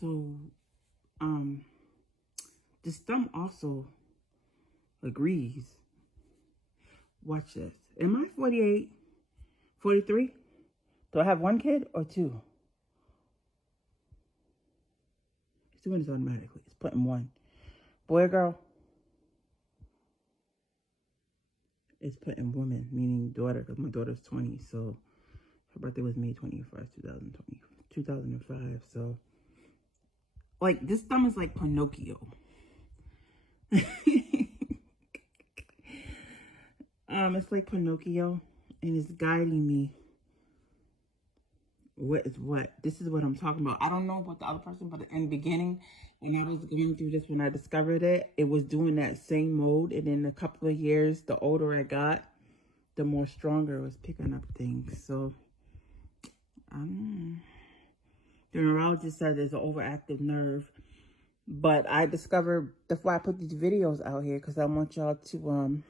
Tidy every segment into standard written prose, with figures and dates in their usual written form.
So, this thumb also agrees. Watch this. Am I 48, 43? Do I have one kid or two? It's doing this automatically. It's putting one. Boy or girl? It's putting woman, meaning daughter, because my daughter's 20. So her birthday was May 21st, 2005. So, like, this thumb is like Pinocchio. It's like Pinocchio, and it's guiding me. What is what? This is what I'm talking about. I don't know about the other person, but in the beginning, when I was going through this, when I discovered it, it was doing that same mode. And in a couple of years, the older I got, the more stronger it was picking up things. So, the neurologist said there's an overactive nerve. But I discovered, that's why I put these videos out here, because I want y'all to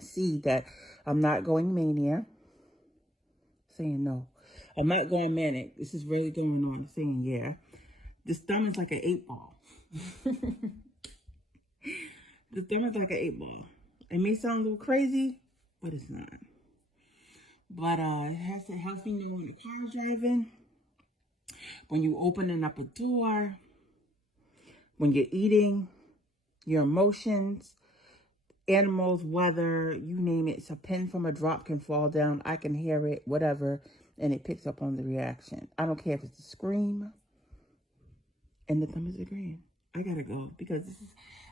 see that I'm not going mania. Saying no. I'm not going manic. This is really going on. Saying yeah. This thumb is like an 8-ball. The thumb is like an 8-ball. It may sound a little crazy, but it's not. But it helps me know when the car is driving, when you opening up a door, when you're eating, your emotions, animals, weather, you name it. It's a pin from a drop can fall down. I can hear it, whatever, and it picks up on the reaction. I don't care if it's a scream. And the thumb is agreeing. I gotta go because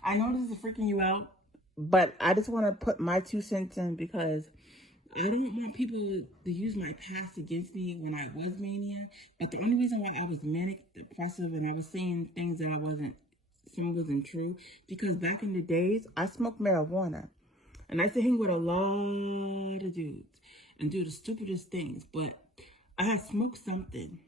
I know this is freaking you out, but I just want to put my 2 cents in because I don't want people to use my past against me when I was mania. But the only reason why I was manic, depressive, and I was saying things that some wasn't true, because back in the days, I smoked marijuana. And I used to hang with a lot of dudes and do the stupidest things. But I had smoked something.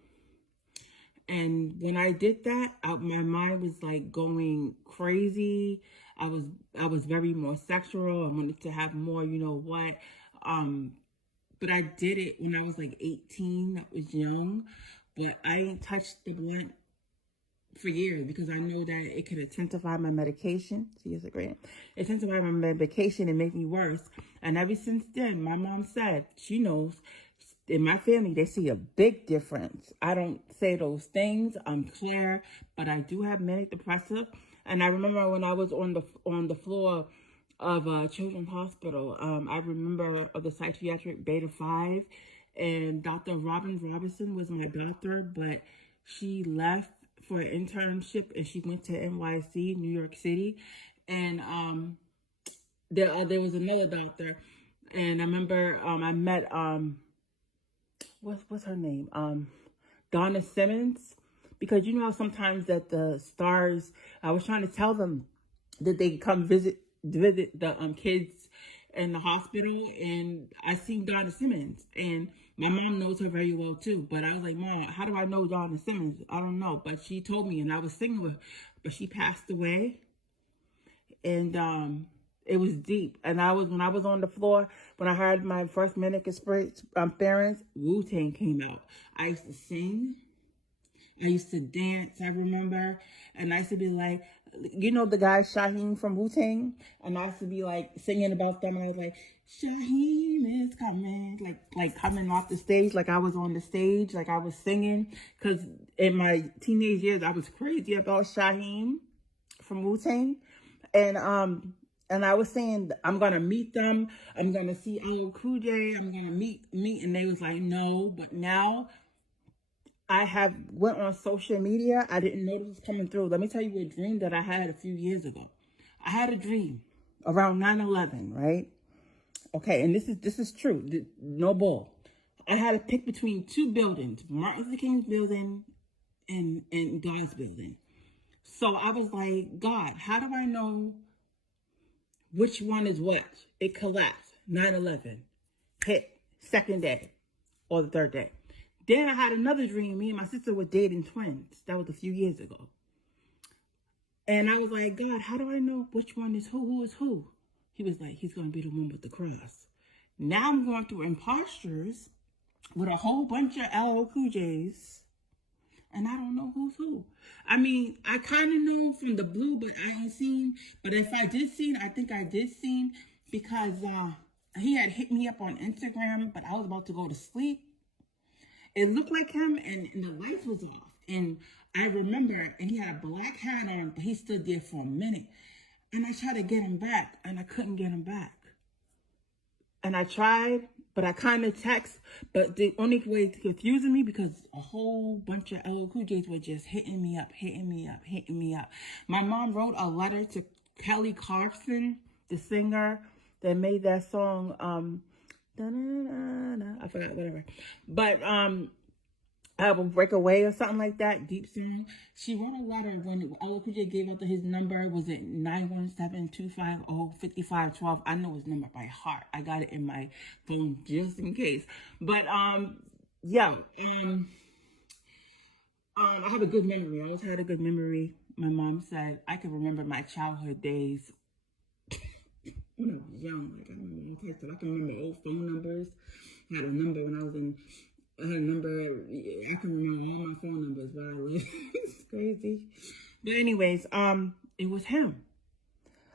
And when I did that, my mind was like going crazy. I was very more sexual. I wanted to have more, you know what. But I did it when I was like 18. I was young. But I ain't touched the blunt for years because I know that it could intensify my medication. See, it's great. Intensify my medication and make me worse. And ever since then, my mom said, she knows, in my family, they see a big difference. I don't say those things. I'm clear, but I do have manic depressive. And I remember when I was on the floor of Children's Hospital, I remember of the psychiatric Beta 5, and Dr. Robinson was my doctor, but she left for an internship and she went to NYC, New York City. And there was another doctor, and I remember I met what's her name? Donna Simmons. Because you know how sometimes that the stars, I was trying to tell them that they come visit the kids in the hospital, and I seen Donna Simmons, and my mom knows her very well too. But I was like, Mom, how do I know Donna Simmons? I don't know. But she told me, and I was singing with her, but she passed away. And it was deep. And when I was on the floor, when I heard my first manic experience, Wu-Tang came out. I used to sing. I used to dance, I remember. And I used to be like, you know the guy Shaheem from Wu-Tang? And I used to be like singing about them. And I was like, Shaheem is coming. Like coming off the stage, like I was on the stage, like I was singing. Because in my teenage years, I was crazy about Shaheem from Wu-Tang. And I was saying, I'm going to meet them. I'm going to see LL Cool J. I'm going to meet. And they was like, no. But now I went on social media. I didn't know this was coming through. Let me tell you a dream that I had a few years ago. I had a dream around 9/11, right? Okay, and this is true. No bull. I had to pick between 2 buildings, Martin Luther King's building and God's building. So I was like, God, how do I know which one is what? It collapsed. 9/11 hit second day or the third day. Then I had another dream. Me and my sister were dating twins. That was a few years ago. And I was like, God, how do I know which one is who is who? He was like, he's going to be the one with the cross. Now I'm going through impostures with a whole bunch of LL Cool J's and I don't know who's who. I mean, I kind of know from the blue, but I ain't seen. But if I did see, I think I did see because he had hit me up on Instagram, but I was about to go to sleep. It looked like him, and the lights was off. And I remember, and he had a black hat on, but he stood there for a minute. And I tried to get him back, and I couldn't get him back. And I tried, but I kind of text. But the only way to confusing me because a whole bunch of LL Cool J's were just hitting me up. My mom wrote a letter to Kelly Clarkson, the singer that made that song. I forgot, whatever. But album Break Away or something like that, deep song. She wrote a letter when LL Cool J gave out his number. Was it 917-250-5512? I know his number by heart. I got it in my phone just in case. But I have a good memory. I always had a good memory. My mom said I can remember my childhood days when I was young. Like I remember all types of, I can remember old phone numbers. I had a number when I was in. I had a number. I can remember all my phone numbers where I live. It's crazy. But anyways, it was him.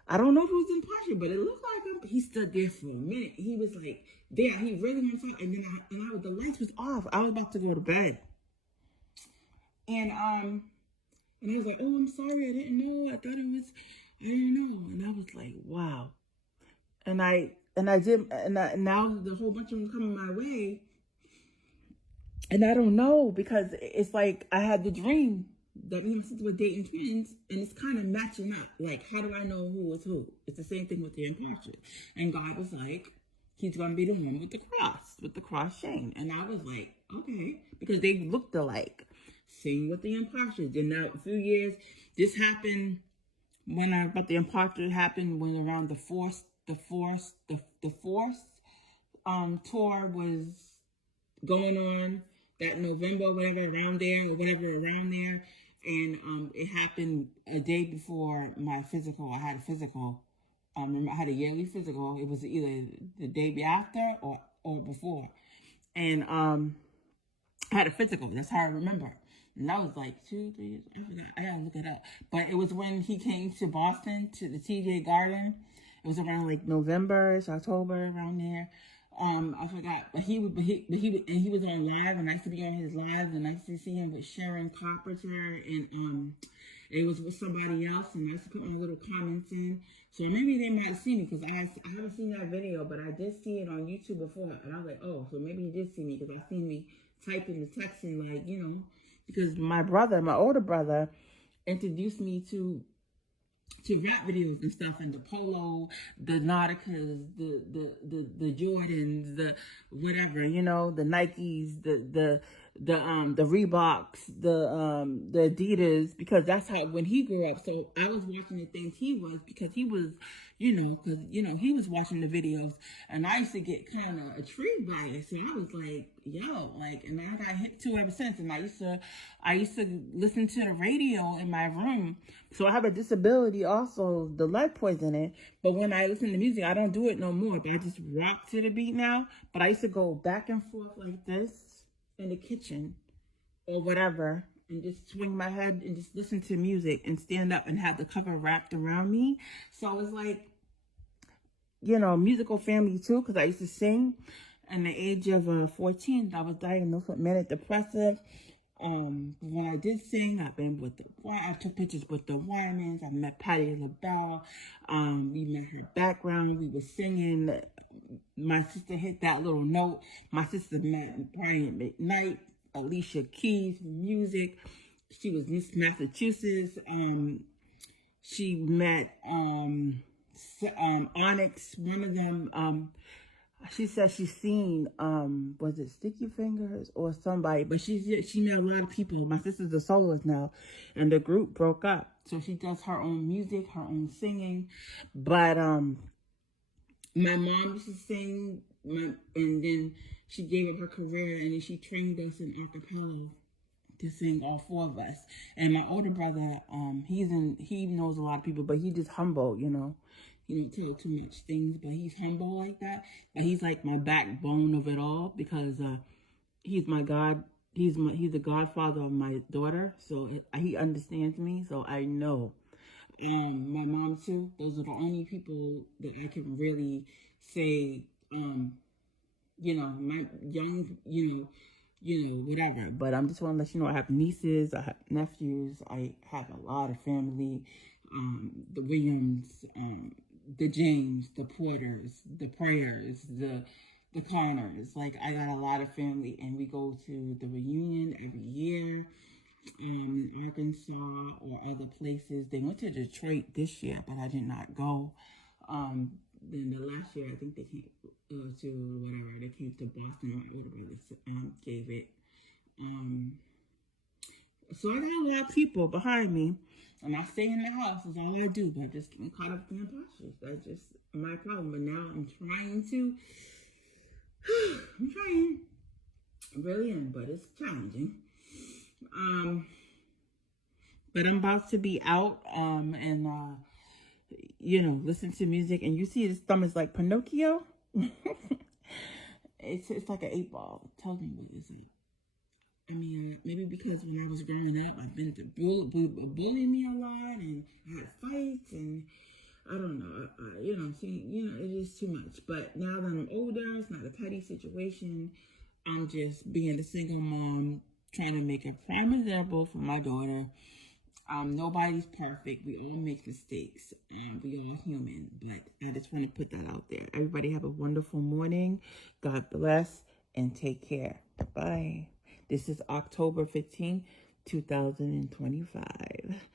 I don't know if it was impartial, but it looked like him. He stood there for a minute. He was like there. He really went up, and then the lights was off. I was about to go to bed, and I was like, "Oh, I'm sorry. I didn't know. I didn't know." And I was like, "Wow." And now the whole bunch of them coming my way. And I don't know, because it's like I had the dream that me and my sister were dating twins, and it's kind of matching up. Like, how do I know who was who? It's the same thing with the impartial. And God was like, he's going to be the one with the cross chain. And I was like, okay, because they looked alike. Same with the impartial. Then now, a few years, this happened but the impartial happened when around the Force tour was going on. That November, whatever, around there. And it happened a day before my physical. I had a physical. I had a yearly physical. It was either the day after or before. And I had a physical. That's how I remember. And that was like 2, 3 years. I forgot. I gotta look it up. But it was when he came to Boston, to the TJ Garden. It was around like November, October, around there. I forgot, but he was on live, and I used to be on his lives, and I used to see him with Sharon Carpenter, and it was with somebody else, and I used to put my little comments in. So maybe they might have seen me, because I haven't seen that video, but I did see it on YouTube before, and I was like, oh, so maybe he did see me, because I seen me typing and texting, like, because my older brother, introduced me to rap videos and stuff, and the Polo, the Nauticas, the Jordans, the whatever, the Nikes, the Reeboks, the Adidas, because that's how, when he grew up. So I was watching the things he was, because he was, he was watching the videos, and I used to get kind of intrigued by it. So I was like, yo, like, and I got hip to ever since. And I used to listen to the radio in my room. So I have a disability also, the lead poisoning. But when I listen to music, I don't do it no more. But I just rock to the beat now. But I used to go back and forth like this in the kitchen or whatever, and just swing my head and just listen to music and stand up and have the cover wrapped around me. So it's like, musical family too, because I used to sing. At the age of 14, I was diagnosed with manic depressive. When I did sing, I took pictures with the Wymans. I met Patti LaBelle. We met her background. We were singing. My sister hit that little note. My sister met Brian McKnight, Alicia Keys, music. She was Miss Massachusetts. She met Onyx. One of them. She said she's seen, was it Sticky Fingers or somebody? But she met a lot of people. My sister's a soloist now, and the group broke up. So she does her own music, her own singing. But my mom used to sing, and then she gave up her career, and then she trained us in acapella to sing, all 4 of us. And my older brother, he knows a lot of people, but he just humble, He don't tell too much things, but he's humble like that. But he's like my backbone of it all, because he's my God he's the godfather of my daughter, so he understands me. So I know, and my mom too. Those are the only people that I can really say, my young, whatever. But I'm just want to let you know I have nieces, I have nephews, I have a lot of family. The Williams, the James, the Porters, the Prayers, the Connors. Like, I got a lot of family, and we go to the reunion every year in Arkansas or other places. They went to Detroit this year, but I did not go. Then the last year, I think they came to whatever. They came to Boston or whatever they gave it. So I got a lot of people behind me, and I stay in the house is all I do. But just getting caught up in imposters. That's just my problem. But now I'm trying to. I'm trying. I really am, but it's challenging. But I'm about to be out and listen to music, and you see his thumb is like Pinocchio. It's like an 8-ball. Tell me what it's like. I mean, maybe because when I was growing up, I've been to bullying me a lot, and I had fights, and I don't know, it is too much. But now that I'm older, it's not a tidy situation. I'm just being a single mom, trying to make a prime example for my daughter. Nobody's perfect. We all make mistakes. We all human. But I just want to put that out there. Everybody have a wonderful morning. God bless and take care. Bye. This is October 15th, 2025.